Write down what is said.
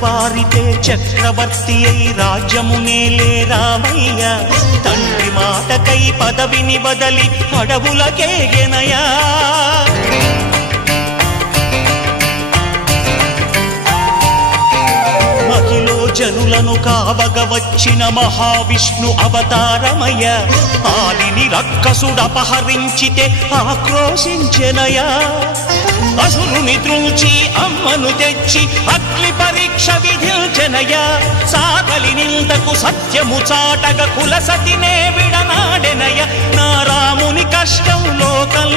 తెల్లవారితే చక్రవర్తి అయి రాజ్యమునేలే రామయ్య తండ్రి మాటకై పదవిని బదలి అడవులకేగెనయా మహిలో జనులను కావగ వచ్చిన మహావిష్ణు అవతారమయ్య ఆలిని రక్కసుడపహరించితే ఆక్రోశించెనయా అసురుని త్రుంచి అమ్మను తెచ్చి అగ్ని పరీక్ష విధించెనయా సాగలి నిందకు సత్యము చాటగ కులసతినే విడనాడెనయ నా రాముని కష్టం లోకం